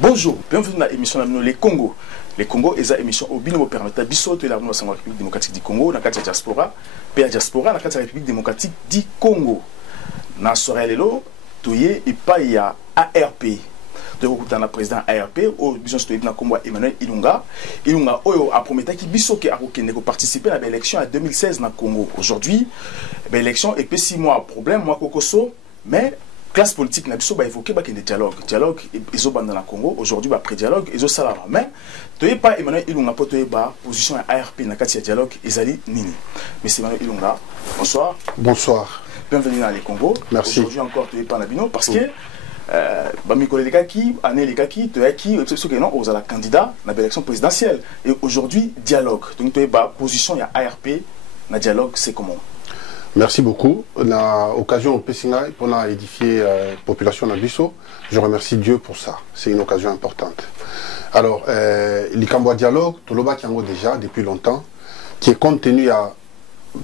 Bonjour, bienvenue dans l'émission Les Congo. Les Congo est une émission au binomo permettant biso de la République démocratique du Congo, dans la diaspora, la diaspora, dans la République démocratique du Congo. Dans ce réel-là, il y a ARP. Donc, le président ARP, au besoin de Congo Emmanuel Ilunga. Ilunga a promis qu'il a participé à l'élection en 2016 dans le Congo. Aujourd'hui, l'élection est 6 mois. Problème, moi, Kokoso, mais classe politique n'a pas évoqué des dialogues. Dialogue, ils ont dans le Congo. Aujourd'hui, après dialogue, ils ont ça. Mais, tu n'as pas Emmanuel Ilunga pour la position à ARP dans le dialogue, ils allaient nini. Monsieur Emmanuel Ilunga, bonsoir. Bonsoir. Bienvenue dans les Congo. Merci. Aujourd'hui encore, tu n'es pas Nabino parce que mes collègues qui, tu es qui, non, aux candidats dans l'élection présidentielle. Et aujourd'hui, dialogue. Donc, tu es pas position à ARP dans le dialogue, c'est comment? Merci beaucoup. L'occasion au Pessinga pour édifier la population d'Abisso. Je remercie Dieu pour ça. C'est une occasion importante. Alors, l'Ikamboa Dialogue, Toloba Kiango déjà depuis longtemps, qui est compte tenu à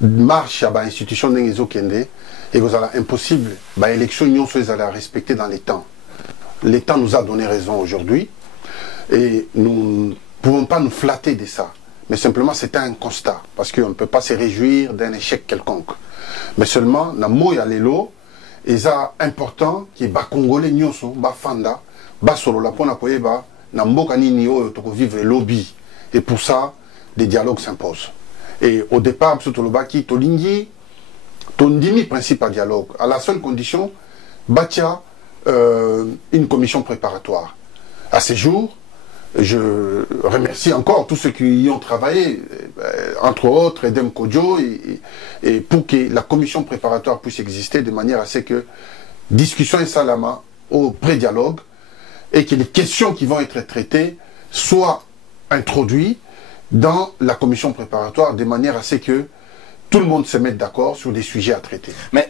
marche à l'institution d'Engezo Kende, et vous avez impossible, l'élection union soit à respecter dans les temps. Les temps nous a donné raison aujourd'hui, et nous ne pouvons pas nous flatter de ça. Mais simplement, c'était un constat, parce qu'on ne peut pas se réjouir d'un échec quelconque. Mais seulement, dans le moya lelo, il est important que les Congolais nyonso, les Fanda, les Solola, pour na na mboka nini oyo toko vivre lobby. Et pour ça, des dialogues s'imposent. Et au départ, surtout le baki, tolingi, tondimi principe à dialogue. À la seule condition, batia une commission préparatoire. À ce jour, je remercie encore tous ceux qui y ont travaillé, entre autres Edem Kodjo, et pour que la commission préparatoire puisse exister de manière à ce que discussion et salama au pré-dialogue et que les questions qui vont être traitées soient introduites dans la commission préparatoire de manière à ce que tout le monde se mette d'accord sur des sujets à traiter. Mais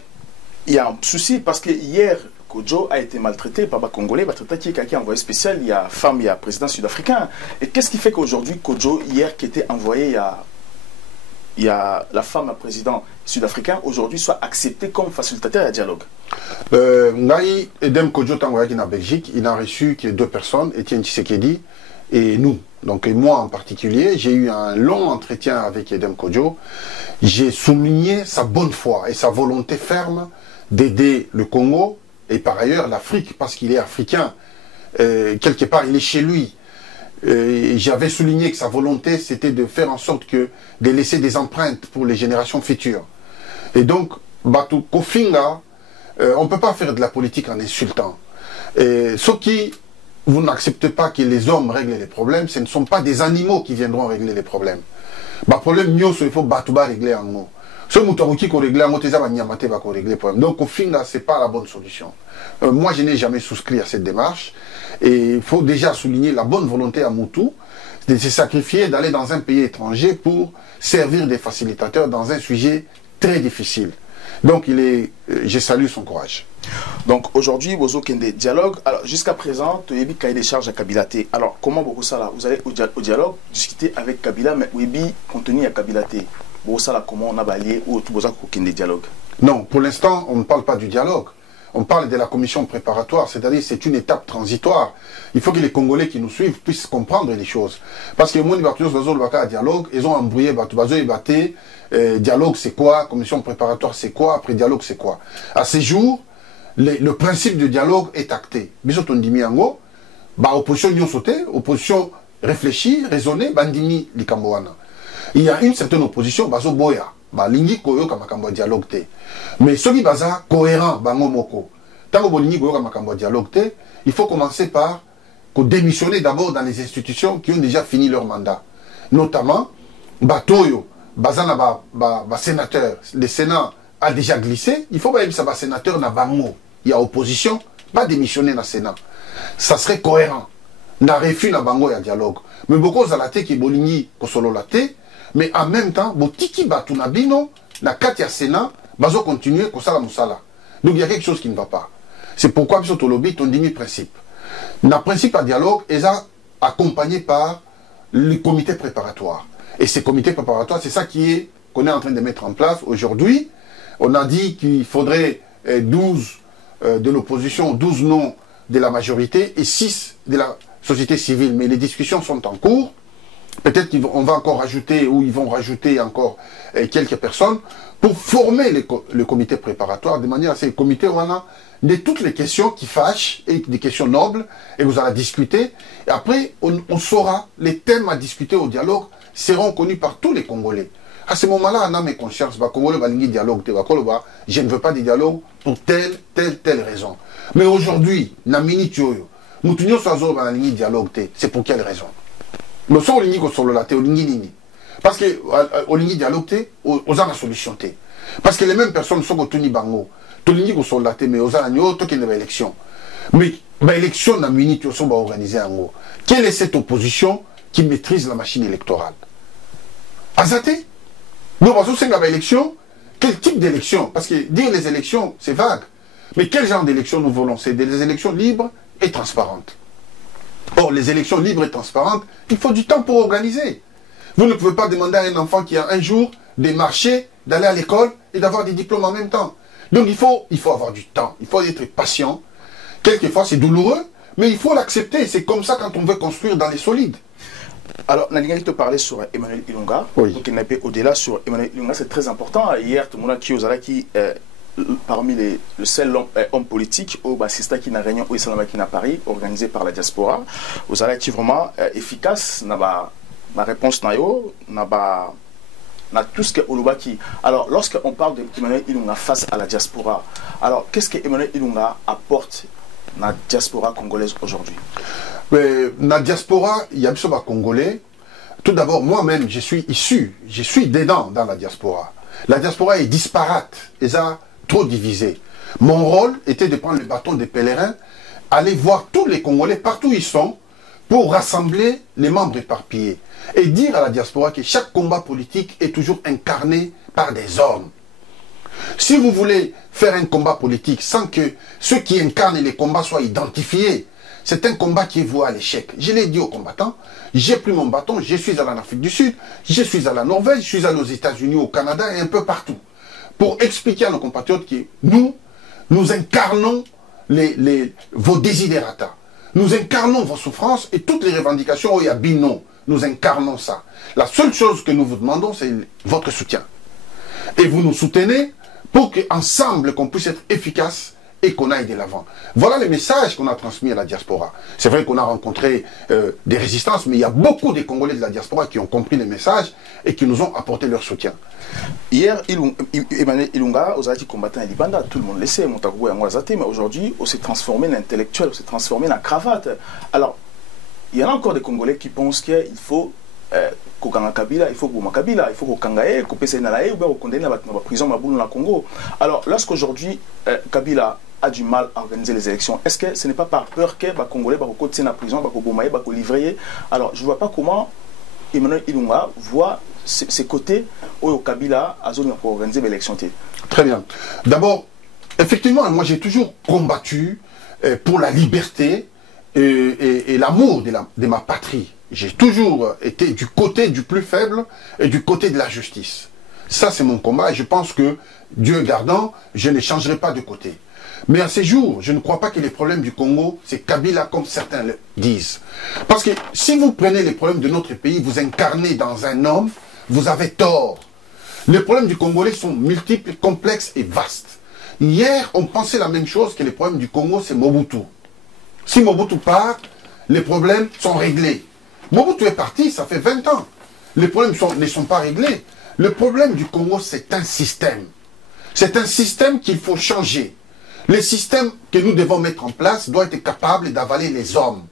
il y a un souci parce que hier, Kodjo a été maltraité par les Congolais, qui a envoyé spécial, il y a femme, il y a président sud-africain. Et qu'est-ce qui fait qu'aujourd'hui, Kodjo, hier qui était envoyé, il y a la femme à président sud-africain, aujourd'hui soit accepté comme facilitateur à dialogue? Ngaï, Edem Kodjo envoyé en Belgique, il n'a reçu que 2 personnes, Etienne Tshisekedi et nous. Donc moi en particulier, j'ai eu un long entretien avec Edem Kodjo. J'ai souligné sa bonne foi et sa volonté ferme d'aider le Congo et par ailleurs l'Afrique, parce qu'il est africain. Quelque part, il est chez lui. J'avais souligné que sa volonté, c'était de faire en sorte de laisser des empreintes pour les générations futures. Et donc, Batu Kofinga, on ne peut pas faire de la politique en insultant. Ce qui vous n'acceptez pas que les hommes règlent les problèmes, ce ne sont pas des animaux qui viendront régler les problèmes. Le problème, il faut régler en mots. Ce qui va régler les problèmes. Donc, au final, ce n'est pas la bonne solution. Moi, je n'ai jamais souscrit à cette démarche. Et il faut déjà souligner la bonne volonté à Moutou de se sacrifier, d'aller dans un pays étranger pour servir des facilitateurs dans un sujet très difficile. Donc, je salue son courage. Donc aujourd'hui, vous avez des dialogues. Alors jusqu'à présent, vous avez cahier des charges à Kabila. Alors comment vous allez au dialogue, discuter avec Kabila, mais vous avez contenu à Kabila. Vous savez comment on a balayé ou tout vous avez des dialogues? Non, pour l'instant, on ne parle pas du dialogue. On parle de la commission préparatoire, c'est-à-dire c'est une étape transitoire. Il faut que les Congolais qui nous suivent puissent comprendre les choses. Parce que moi, les dialogue, ils ont embrouillé, dialogue c'est quoi, commission préparatoire c'est quoi, après dialogue c'est quoi. À ces jours, le principe de dialogue est acté. Opposition réfléchie, raisonnée, bandini likamboana. Il y a une certaine opposition, bazo boya, lingi koyo kamakambo dialogue te. Mais ceux qui baza cohérent, bango moko. Tant que lingi koyo kamakambo dialogue te, il faut commencer par démissionner d'abord dans les institutions qui ont déjà fini leur mandat. Notamment, batoyo, bazana ba sénateur, le Sénat a déjà glissé, il faut que ça sénateur na bango. Il y a opposition, pas démissionner dans le Sénat. Ça serait cohérent. Na refus na bango ya dialogue. Mais beaucoup zalate qui bolingi kosolo late, mais en même temps, botiki batu na bino, na katia Sénat, bazo continuer kosala musala. Donc il y a quelque chose qui ne va pas. C'est pourquoi biso tolobi ton dimi principe. Na principe à dialogue, eza accompagnés par le comité préparatoire. Et ces comités préparatoires, c'est ça qu'on est en train de mettre en place aujourd'hui. On a dit qu'il faudrait 12 de l'opposition, 12 non de la majorité et 6 de la société civile. Mais les discussions sont en cours. Peut-être qu'on va encore rajouter, ou ils vont rajouter encore quelques personnes pour former le comité préparatoire de manière à ce comité où on a de toutes les questions qui fâchent et des questions nobles, et vous allez discuter. Et après, on saura, les thèmes à discuter au dialogue seront connus par tous les Congolais. À ce moment-là, on a mes consciences, dialogue, je ne veux pas de dialogue pour telle raison. Mais aujourd'hui, nous dialogue, c'est pour quelle raison? Nous sommes parce que au dialogue, aux a solution. Parce que les mêmes personnes sont au Tuni Bango. Mais aux élection. Mais l'élection n'a minute sont organisée en haut. Quelle est cette opposition qui maîtrise la machine électorale? Azate? Nous avons une élection. Quel type d'élection? Parce que dire les élections, c'est vague. Mais quel genre d'élection nous voulons? C'est des élections libres et transparentes. Or, les élections libres et transparentes, il faut du temps pour organiser. Vous ne pouvez pas demander à un enfant qui a un jour de marcher, d'aller à l'école et d'avoir des diplômes en même temps. Donc il faut avoir du temps, il faut être patient. Quelquefois c'est douloureux, mais il faut l'accepter. C'est comme ça quand on veut construire dans les solides. Alors, Nalinga te parlait sur Emmanuel Ilunga. Oui. Donc, il n'a pas au-delà sur Emmanuel Ilunga. C'est très important. Hier, tout le monde qui parmi le seul homme politique au Bassista qui n'a réunion au Islamaki à Paris, organisé par la diaspora, aux allez qui vraiment efficace, n'a ma réponse n'a tout ce que Oluba qui. Alors, lorsqu'on parle d'Emmanuel Ilunga face à la diaspora, alors qu'est-ce que Emmanuel Ilunga apporte à la diaspora congolaise aujourd'hui? Dans la diaspora, il y a des Congolais. Tout d'abord, moi-même, je suis dedans dans la diaspora. La diaspora est disparate, elle a trop divisé. Mon rôle était de prendre le bâton des pèlerins, aller voir tous les Congolais partout où ils sont, pour rassembler les membres éparpillés et dire à la diaspora que chaque combat politique est toujours incarné par des hommes. Si vous voulez faire un combat politique sans que ceux qui incarnent les combats soient identifiés, c'est un combat qui est voué à l'échec. Je l'ai dit aux combattants, j'ai pris mon bâton, je suis allé en Afrique du Sud, je suis allé en Norvège, je suis allé aux États-Unis, au Canada et un peu partout, pour expliquer à nos compatriotes que nous incarnons vos desiderata. Nous incarnons vos souffrances et toutes les revendications où il y a binon. Nous incarnons ça. La seule chose que nous vous demandons, c'est votre soutien. Et vous nous soutenez pour qu'ensemble, qu'on puisse être efficace et qu'on aille de l'avant. Voilà le message qu'on a transmis à la diaspora. C'est vrai qu'on a rencontré des résistances, mais il y a beaucoup de Congolais de la diaspora qui ont compris le message et qui nous ont apporté leur soutien. Hier, Emmanuel Ilunga, aux artistes combattants à Libanda, tout le monde le sait, mais aujourd'hui, on s'est transformé en intellectuel, on s'est transformé en cravate. Alors, il y en a encore des Congolais qui pensent qu'il faut Kokanga Kabila, il faut Bouma Kabila, il faut Kokangae, Kopese Nalae, ou bien condamner la prison Maboulou na Congo. Alors, lorsqu'aujourd'hui, Kabila a du mal à organiser les élections, est-ce que ce n'est pas par peur que les Congolais vont côté la prison, vont Boumaye, vont livrer? Alors, je ne vois pas comment Emmanuel Ilunga voit ces côtés où Kabila a zone pour organiser l'élection. Très bien. D'abord, effectivement, moi j'ai toujours combattu pour la liberté et l'amour de ma patrie. J'ai toujours été du côté du plus faible et du côté de la justice. Ça, c'est mon combat et je pense que, Dieu gardant, je ne changerai pas de côté. Mais à ces jours, je ne crois pas que les problèmes du Congo, c'est Kabila comme certains le disent. Parce que si vous prenez les problèmes de notre pays, vous incarnez dans un homme, vous avez tort. Les problèmes du Congolais sont multiples, complexes et vastes. Hier, on pensait la même chose que les problèmes du Congo, c'est Mobutu. Si Mobutu part, les problèmes sont réglés. Mobutu est parti, ça fait 20 ans. Les problèmes ne sont pas réglés. Le problème du Congo, c'est un système. C'est un système qu'il faut changer. Le système que nous devons mettre en place doit être capable d'avaler les hommes.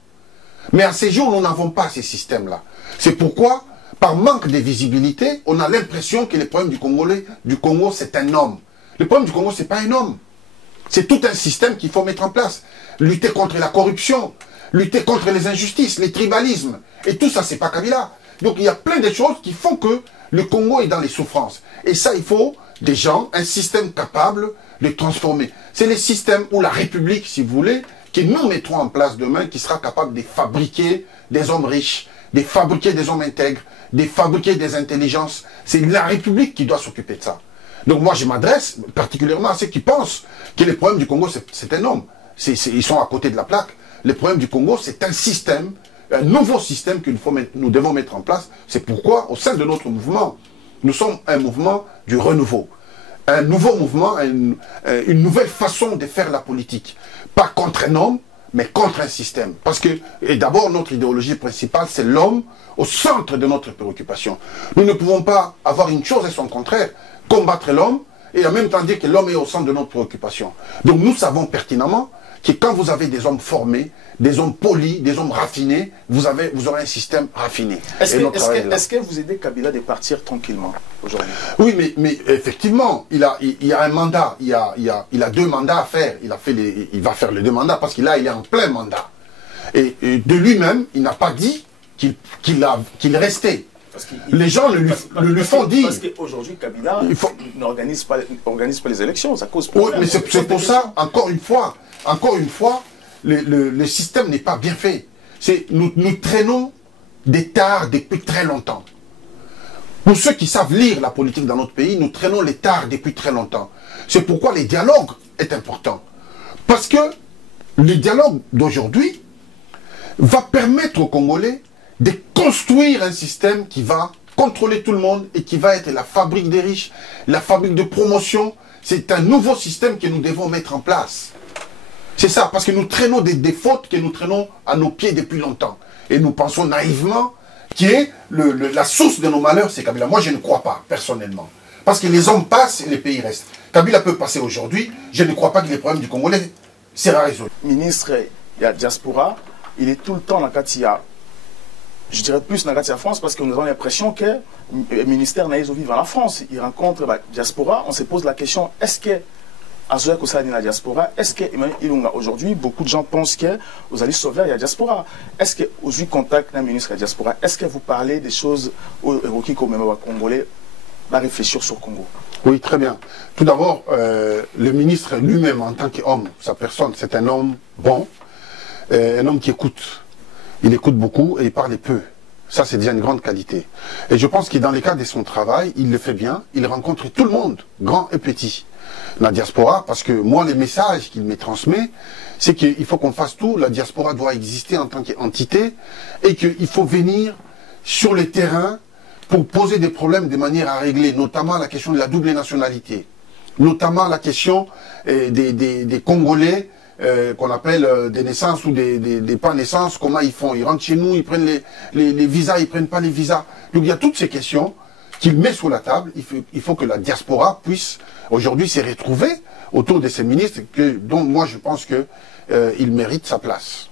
Mais à ces jours, nous n'avons pas ces systèmes-là. C'est pourquoi, par manque de visibilité, on a l'impression que le problème du Congo, c'est un homme. Le problème du Congo, ce n'est pas un homme. C'est tout un système qu'il faut mettre en place. Lutter contre la corruption, lutter contre les injustices, les tribalismes. Et tout ça, c'est pas Kabila. Donc il y a plein de choses qui font que le Congo est dans les souffrances. Et ça, il faut des gens, un système capable de transformer. C'est le système où la République, si vous voulez, que nous mettrons en place demain qui sera capable de fabriquer des hommes riches, de fabriquer des hommes intègres, de fabriquer des intelligences. C'est la République qui doit s'occuper de ça. Donc moi, je m'adresse particulièrement à ceux qui pensent que le problème du Congo, c'est un homme. Ils sont à côté de la plaque. Le problème du Congo, c'est un système, un nouveau système que nous devons mettre en place. C'est pourquoi, au sein de notre mouvement, nous sommes un mouvement du renouveau. Un nouveau mouvement, une nouvelle façon de faire la politique. Pas contre un homme, mais contre un système. Parce que, et d'abord, notre idéologie principale, c'est l'homme au centre de notre préoccupation. Nous ne pouvons pas avoir une chose et son contraire, combattre l'homme, et en même temps dire que l'homme est au centre de notre préoccupation. Donc nous savons pertinemment que quand vous avez des hommes formés, des hommes polis, des hommes raffinés, vous aurez un système raffiné. Est-ce que vous aidez Kabila de partir tranquillement aujourd'hui? Oui, mais effectivement, il y a un mandat, il a 2 mandats à faire. Il va faire les 2 mandats parce qu'il est en plein mandat. Et de lui-même, il n'a pas dit qu'il restait. Les gens le font dire. Parce qu'aujourd'hui, Kabila n'organise pas les élections, ça cause problème. Oui, mais c'est pour ça, encore une fois, le système n'est pas bien fait. Nous traînons des tares depuis très longtemps. Pour ceux qui savent lire la politique dans notre pays, nous traînons les tares depuis très longtemps. C'est pourquoi le dialogue est important. Parce que le dialogue d'aujourd'hui va permettre aux Congolais de construire un système qui va contrôler tout le monde et qui va être la fabrique des riches, la fabrique de promotion. C'est un nouveau système que nous devons mettre en place. C'est ça, parce que nous traînons des fautes que nous traînons à nos pieds depuis longtemps. Et nous pensons naïvement que la source de nos malheurs, c'est Kabila. Moi, je ne crois pas, personnellement. Parce que les hommes passent et les pays restent. Kabila peut passer aujourd'hui. Je ne crois pas que les problèmes du Congolais sera résolu. Ministre, il y a diaspora, il est tout le temps dans le Katia. Je dirais plus dans la France parce que nous avons l'impression que le ministère n'a pas vivre en France. Il rencontre la diaspora. On se pose la question, est-ce que la diaspora, est-ce que aujourd'hui, beaucoup de gens pensent que vous allez sauver la diaspora. Est-ce que vous avez contact avec le ministre de la diaspora? Est-ce que vous parlez des choses qui comme les Congolais va réfléchir sur le Congo? Oui, très bien. Tout d'abord, le ministre lui-même, en tant qu'homme, sa personne, c'est un homme bon, un homme qui écoute. Il écoute beaucoup et il parle peu. Ça, c'est déjà une grande qualité. Et je pense que dans le cadre de son travail, il le fait bien. Il rencontre tout le monde, grand et petit, la diaspora. Parce que moi, les messages qu'il me transmet, c'est qu'il faut qu'on fasse tout. La diaspora doit exister en tant qu'entité et qu'il faut venir sur le terrain pour poser des problèmes de manière à régler, notamment la question de la double nationalité, notamment la question des Congolais, qu'on appelle des naissances ou des pas naissances, comment ils font? Ils rentrent chez nous, ils prennent les visas, ils ne prennent pas les visas. Donc il y a toutes ces questions qu'il met sur la table. Il faut que la diaspora puisse aujourd'hui se retrouver autour de ces ministres dont moi je pense qu'il mérite sa place.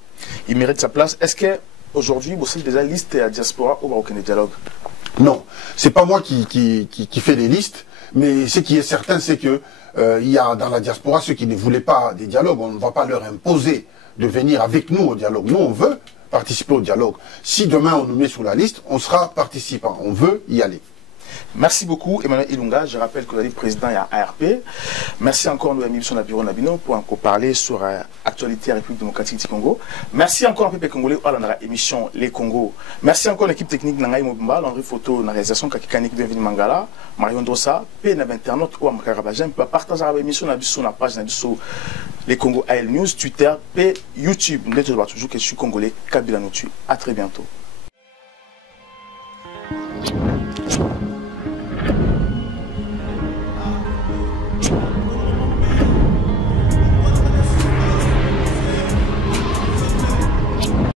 Il mérite sa place. Est-ce qu'aujourd'hui, vous avez déjà liste à la diaspora ou aucun dialogue? Non, c'est pas moi qui fais les listes, mais ce qui est certain, c'est que il y a dans la diaspora ceux qui ne voulaient pas des dialogues. On ne va pas leur imposer de venir avec nous au dialogue. Nous, on veut participer au dialogue. Si demain on nous met sur la liste, on sera participant. On veut y aller. Merci beaucoup, Emmanuel Ilunga. Je rappelle que vous êtes président à ARP. Merci encore à nos amis sur la bureau Nabino pour encore parler sur l'actualité à la République démocratique du Congo. Merci encore à Pépé Congolais à la émission Les Congo. Merci encore à l'équipe technique Nangaï Mobimba, l'Henri Photo, la réalisation Kakikanik Bienvenue Mangala, Marion Dossa, P. Internaute ou Amakarabajan, peut partager l'émission sur la page sur Les Congo AL News, Twitter, P. YouTube. Nous devons toujours que je suis Congolais, Kabila Noutu. À très bientôt.